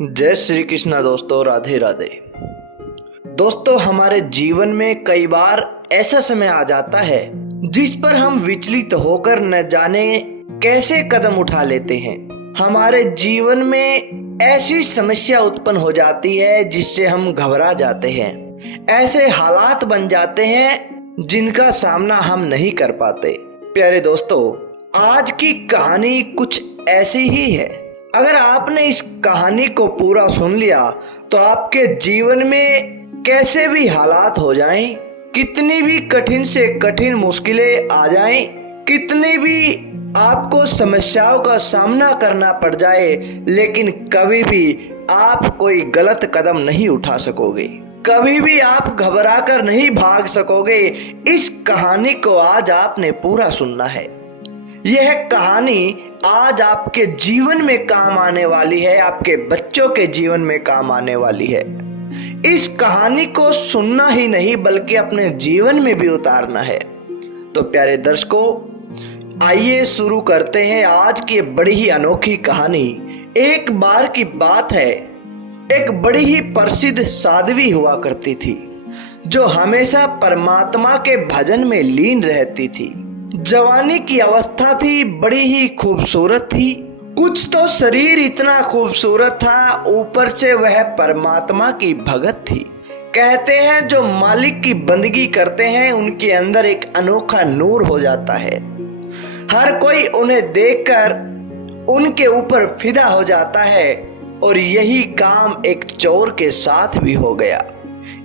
जय श्री कृष्णा दोस्तों, राधे राधे। दोस्तों, हमारे जीवन में कई बार ऐसा समय आ जाता है जिस पर हम विचलित होकर न जाने कैसे कदम उठा लेते हैं। हमारे जीवन में ऐसी समस्या उत्पन्न हो जाती है जिससे हम घबरा जाते हैं। ऐसे हालात बन जाते हैं जिनका सामना हम नहीं कर पाते। प्यारे दोस्तों, आज की कहानी कुछ ऐसी ही है। अगर आपने इस कहानी को पूरा सुन लिया तो आपके जीवन में कैसे भी हालात हो जाएं, कितनी भी कठिन से कठिन मुश्किलें आ जाएं, कितनी भी आपको समस्याओं का सामना करना पड़ जाए, लेकिन कभी भी आप कोई गलत कदम नहीं उठा सकोगे। कभी भी आप घबरा कर नहीं भाग सकोगे। इस कहानी को आज आपने पूरा सुनना है। यह कहानी आज आपके जीवन में काम आने वाली है, आपके बच्चों के जीवन में काम आने वाली है। इस कहानी को सुनना ही नहीं बल्कि अपने जीवन में भी उतारना है। तो प्यारे दर्शकों, आइए शुरू करते हैं आज की बड़ी ही अनोखी कहानी। एक बार की बात है, एक बड़ी ही प्रसिद्ध साध्वी हुआ करती थी जो हमेशा परमात्मा के भजन में लीन रहती थी। जवानी की अवस्था थी, बड़ी ही खूबसूरत थी। कुछ तो शरीर इतना खूबसूरत था, ऊपर से वह परमात्मा की भगत थी। कहते हैं जो मालिक की बंदगी करते हैं उनके अंदर एक अनोखा नूर हो जाता है। हर कोई उन्हें देखकर उनके ऊपर फिदा हो जाता है। और यही काम एक चोर के साथ भी हो गया।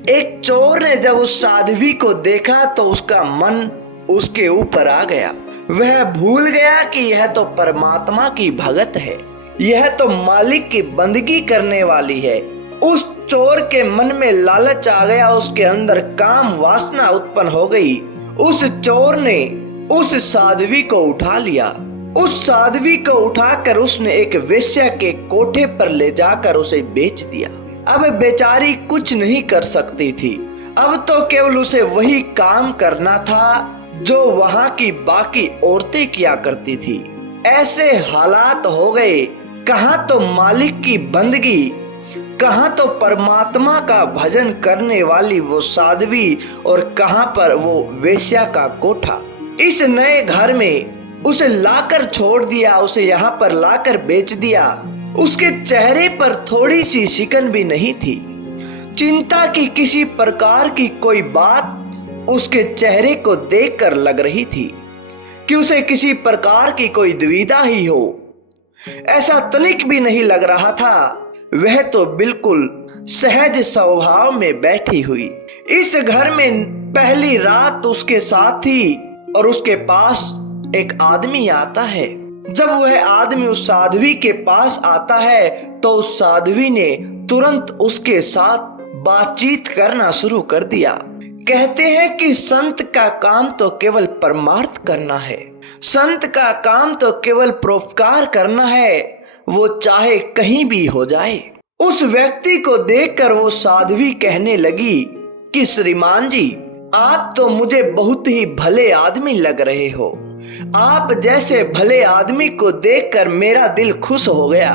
एक चोर ने जब उस साध्वी को देखा तो उसका मन उसके ऊपर आ गया। वह भूल गया कि यह तो परमात्मा की भगत है, यह तो मालिक की बंदगी करने वाली है। उस चोर के मन में लालच आ गया, उसके अंदर काम वासना उत्पन्न हो गई। उस चोर ने उस साध्वी को उठा लिया। उस साध्वी को उठाकर उसने एक वेश्या के कोठे पर ले जाकर उसे बेच दिया। अब बेचारी कुछ नहीं कर सकती थी। अब तो केवल उसे वही काम करना था जो वहां की बाकी औरतें किया करती थी। ऐसे हालात हो गए, कहां तो मालिक की बंदगी, कहां तो परमात्मा का भजन करने वाली वो साध्वी और कहां पर वो वेश्या का कोठा। इस नए घर में उसे लाकर छोड़ दिया, उसे यहाँ पर लाकर बेच दिया। उसके चेहरे पर थोड़ी सी शिकन भी नहीं थी। चिंता की किसी प्रकार की कोई बात उसके चेहरे को देखकर लग रही थी कि उसे किसी प्रकार की कोई दुविधा ही हो। ऐसा तनिक भी नहीं लग रहा था। वह तो बिल्कुल सहज स्वभाव में बैठी हुई। इस घर में पहली रात उसके साथ थी और उसके पास एक आदमी आता है। जब वह आदमी उस साध्वी के पास आता है तो उस साध्वी ने तुरंत उसके साथ बातचीत करना शुरू कर दिया। कहते हैं कि संत का काम तो केवल परमार्थ करना है, संत का काम तो केवल परोपकार करना है, वो चाहे कहीं भी हो जाए। उस व्यक्ति को देखकर वो साध्वी कहने लगी कि श्रीमान जी, आप तो मुझे बहुत ही भले आदमी लग रहे हो। आप जैसे भले आदमी को देखकर मेरा दिल खुश हो गया।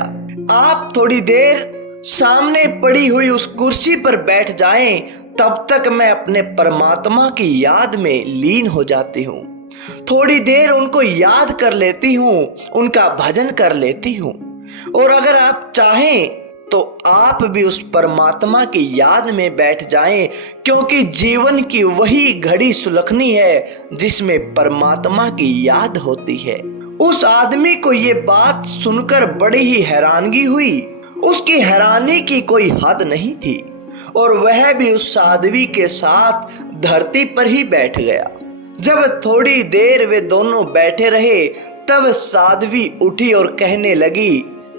आप थोड़ी देर सामने पड़ी हुई उस कुर्सी पर बैठ जाएं, तब तक मैं अपने परमात्मा की याद में लीन हो जाती हूँ। थोड़ी देर उनको याद कर लेती हूँ, उनका भजन कर लेती हूँ। और अगर आप चाहें तो आप भी उस परमात्मा की याद में बैठ जाएं, क्योंकि जीवन की वही घड़ी सुलखनी है जिसमें परमात्मा की याद होती है। उस आदमी को ये बात सुनकर बड़ी ही हैरानगी हुई। उसकी हैरानी की कोई हद नहीं थी और वह भी उस साध्वी के साथ धरती पर ही बैठ गया। जब थोड़ी देर वे दोनों बैठे रहे तब साध्वी उठी और कहने लगी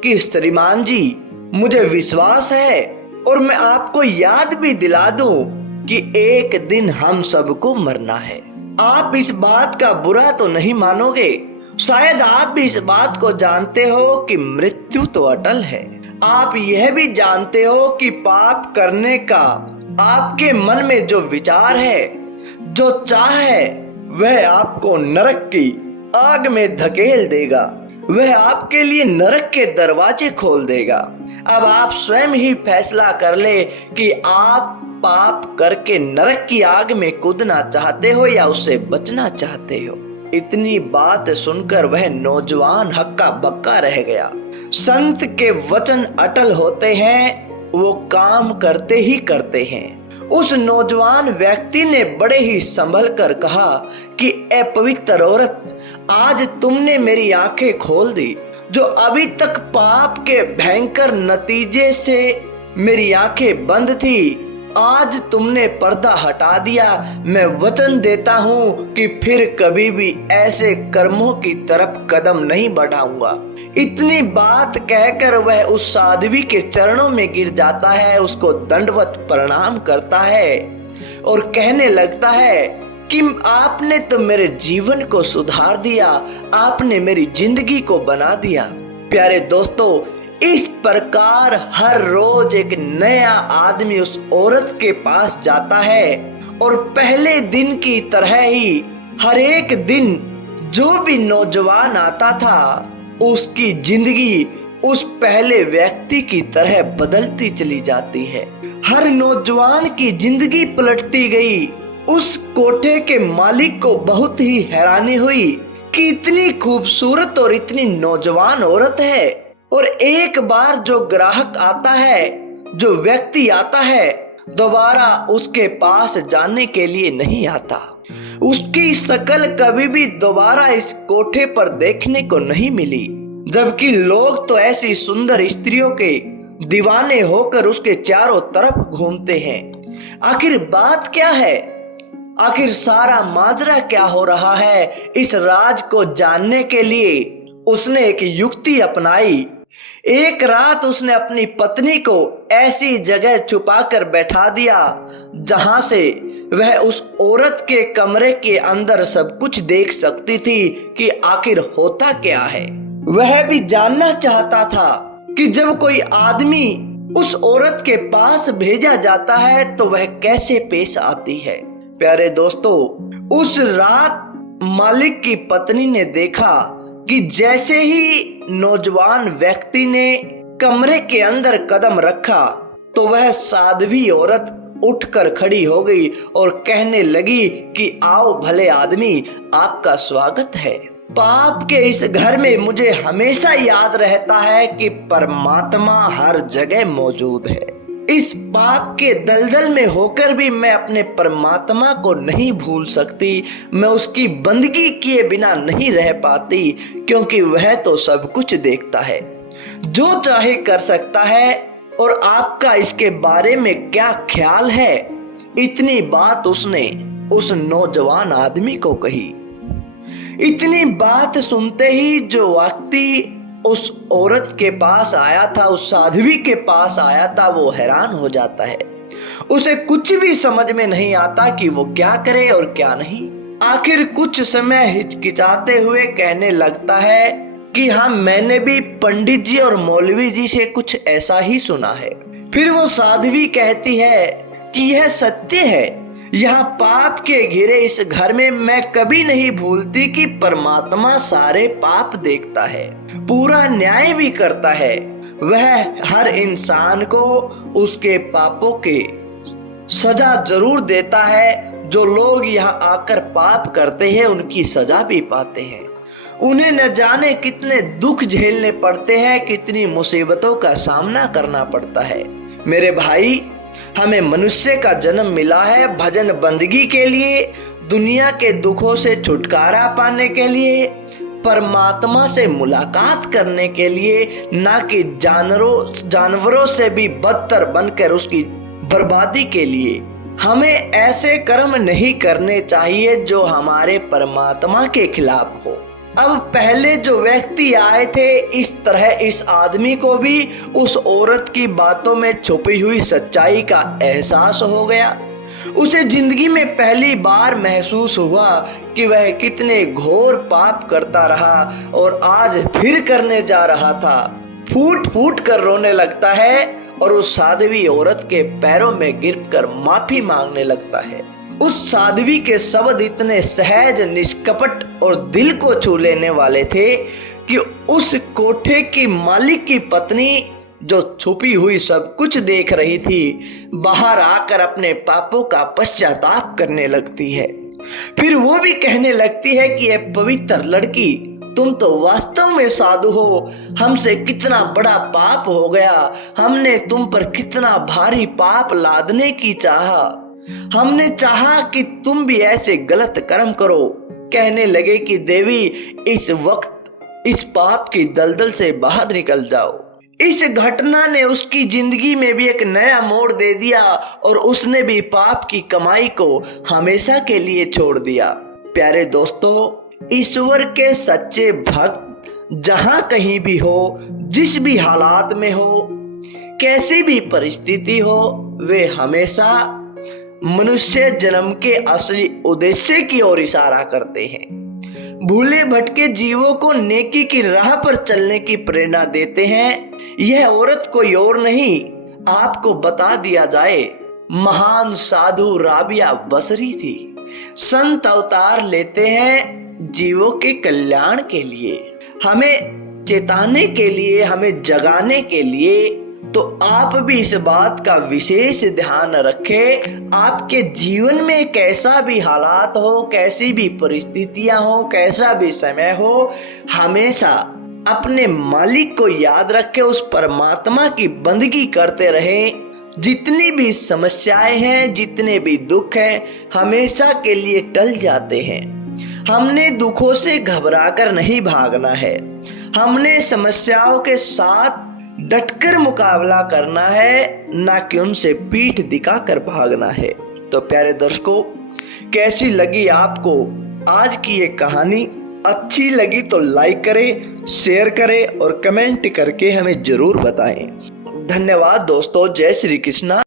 कि श्रीमान जी, मुझे विश्वास है और मैं आपको याद भी दिला दूं कि एक दिन हम सबको मरना है। आप इस बात का बुरा तो नहीं मानोगे। शायद आप भी इस बात को जानते हो कि मृत्यु तो अटल है। आप यह भी जानते हो कि पाप करने का आपके मन में जो विचार है, जो चाह है, वह आपको नरक की आग में धकेल देगा। वह आपके लिए नरक के दरवाजे खोल देगा। अब आप स्वयं ही फैसला कर ले कि आप पाप करके नरक की आग में कूदना चाहते हो या उससे बचना चाहते हो। इतनी बात सुनकर वह नौजवान हक्का बक्का रह गया। संत के वचन अटल होते हैं, वो काम करते ही करते हैं। उस नौजवान व्यक्ति ने बड़े ही संभल कर कहा कि ए पवित्र औरत, आज तुमने मेरी आंखें खोल दी। जो अभी तक पाप के भयंकर नतीजे से मेरी आंखें बंद थी, आज तुमने पर्दा हटा दिया। मैं वचन देता हूँ कि फिर कभी भी ऐसे कर्मों की तरफ कदम नहीं बढ़ाऊंगा। इतनी बात कहकर वह उस साध्वी के चरणों में गिर जाता है, उसको दंडवत प्रणाम करता है और कहने लगता है कि आपने तो मेरे जीवन को सुधार दिया, आपने मेरी जिंदगी को बना दिया। प्यारे दोस्तों, इस प्रकार हर रोज एक नया आदमी उस औरत के पास जाता है और पहले दिन की तरह ही हर एक दिन जो भी नौजवान आता था, उसकी जिंदगी उस पहले व्यक्ति की तरह बदलती चली जाती है। हर नौजवान की जिंदगी पलटती गई। उस कोठे के मालिक को बहुत ही हैरानी हुई कि इतनी खूबसूरत और इतनी नौजवान औरत है, और एक बार जो ग्राहक आता है, जो व्यक्ति आता है, दोबारा उसके पास जाने के लिए नहीं आता। उसकी शक्ल कभी भी दोबारा इस कोठे पर देखने को नहीं मिली, जबकि लोग तो ऐसी सुंदर स्त्रियों के दीवाने होकर उसके चारों तरफ घूमते हैं। आखिर बात क्या है? आखिर सारा माजरा क्या हो रहा है? इस राज को जानने के लिए उसने एक युक्ति अपनाई। एक रात उसने अपनी पत्नी को ऐसी जगह छुपाकर बैठा दिया जहां से वह उस औरत के कमरे के अंदर सब कुछ देख सकती थी कि आखिर होता क्या है। वह भी जानना चाहता था कि जब कोई आदमी उस औरत के पास भेजा जाता है तो वह कैसे पेश आती है। प्यारे दोस्तों, उस रात मालिक की पत्नी ने देखा कि जैसे ही नौजवान व्यक्ति ने कमरे के अंदर कदम रखा तो वह साध्वी औरत उठकर खड़ी हो गई और कहने लगी कि आओ भले आदमी, आपका स्वागत है। पाप के इस घर में मुझे हमेशा याद रहता है कि परमात्मा हर जगह मौजूद है। इस पाप के दलदल में होकर भी मैं अपने परमात्मा को नहीं भूल सकती। मैं उसकी बंदगी किए बिना नहीं रह पाती, क्योंकि वह तो सब कुछ देखता है, जो चाहे कर सकता है। और आपका इसके बारे में क्या ख्याल है? इतनी बात उसने उस नौजवान आदमी को कही। इतनी बात सुनते ही जो व्यक्ति उस औरत के पास आया था, उस साध्वी के पास आया था, वो हैरान हो जाता है। उसे कुछ भी समझ में नहीं आता कि वो क्या करे और क्या नहीं। आखिर कुछ समय हिचकिचाते हुए कहने लगता है कि हाँ, मैंने भी पंडित जी और मौलवी जी से कुछ ऐसा ही सुना है। फिर वो साध्वी कहती है कि यह सत्य है। यहाँ पाप के घिरे इस घर में मैं कभी नहीं भूलती कि परमात्मा सारे पाप देखता है, पूरा न्याय भी करता है। वह हर इंसान को उसके पापों के सजा जरूर देता है। जो लोग यहाँ आकर पाप करते हैं उनकी सजा भी पाते हैं। उन्हें न जाने कितने दुख झेलने पड़ते हैं, कितनी मुसीबतों का सामना करना पड़ता है। मेरे भाई, हमें मनुष्य का जन्म मिला है भजन बंदगी के लिए, दुनिया के दुखों से छुटकारा पाने के लिए, परमात्मा से मुलाकात करने के लिए, ना कि जानवरों से भी बदतर बनकर उसकी बर्बादी के लिए। हमें ऐसे कर्म नहीं करने चाहिए जो हमारे परमात्मा के खिलाफ हो। अब पहले जो व्यक्ति आए थे, इस तरह इस आदमी को भी उस औरत की बातों में छुपी हुई सच्चाई का एहसास हो गया। उसे जिंदगी में पहली बार महसूस हुआ कि वह कितने घोर पाप करता रहा और आज फिर करने जा रहा था। फूट फूट कर रोने लगता है और उस साध्वी औरत के पैरों में गिरकर माफी मांगने लगता है। उस साध्वी के शब्द इतने सहज, निष्कपट और दिल को छू लेने वाले थे कि उस कोठे की मालिक की पत्नी जो छुपी हुई सब कुछ देख रही थी, बाहर आकर अपने पापों का पश्चाताप करने लगती है। फिर वो भी कहने लगती है कि ये पवित्र लड़की, तुम तो वास्तव में साधु हो, हमसे कितना बड़ा पाप हो गया, हमने तुम पर कितना भारी पाप लादने की चाहा, हमने चाहा कि तुम भी ऐसे गलत कर्म करो। कहने लगे कि देवी, इस वक्त इस पाप की दलदल से बाहर निकल जाओ। इस घटना ने उसकी जिंदगी में भी एक नया मोड़ दे दिया और उसने भी पाप की कमाई को हमेशा के लिए छोड़ दिया। प्यारे दोस्तों, ईश्वर के सच्चे भक्त जहां कहीं भी हो, जिस भी हालात में हो, कैसी भी परिस्थिति हो, वे हमेशा मनुष्य जन्म के असली उद्देश्य की ओर इशारा करते हैं। भूले भटके जीवों को नेकी की राह पर चलने की प्रेरणा देते हैं। यह औरत कोई और नहीं, आपको बता दिया जाए, महान साधु राबिया बसरी थी। संत अवतार लेते हैं जीवों के कल्याण के लिए, हमें चेताने के लिए, हमें जगाने के लिए। तो आप भी इस बात का विशेष ध्यान रखें। आपके जीवन में कैसा भी हालात हो, कैसी भी परिस्थितियां हो, कैसा भी समय हो, हमेशा अपने मालिक को याद रखें, उस परमात्मा की बंदगी करते रहें। जितनी भी समस्याएं हैं, जितने भी दुख हैं, हमेशा के लिए टल जाते हैं। हमने दुखों से घबराकर नहीं भागना है, हमने समस्याओं के साथ डटकर मुकाबला करना है, ना कि उनसे पीठ दिखाकर भागना है। तो प्यारे दर्शकों, कैसी लगी आपको आज की ये कहानी? अच्छी लगी तो लाइक करें, शेयर करें और कमेंट करके हमें जरूर बताएं। धन्यवाद दोस्तों। जय श्री कृष्णा।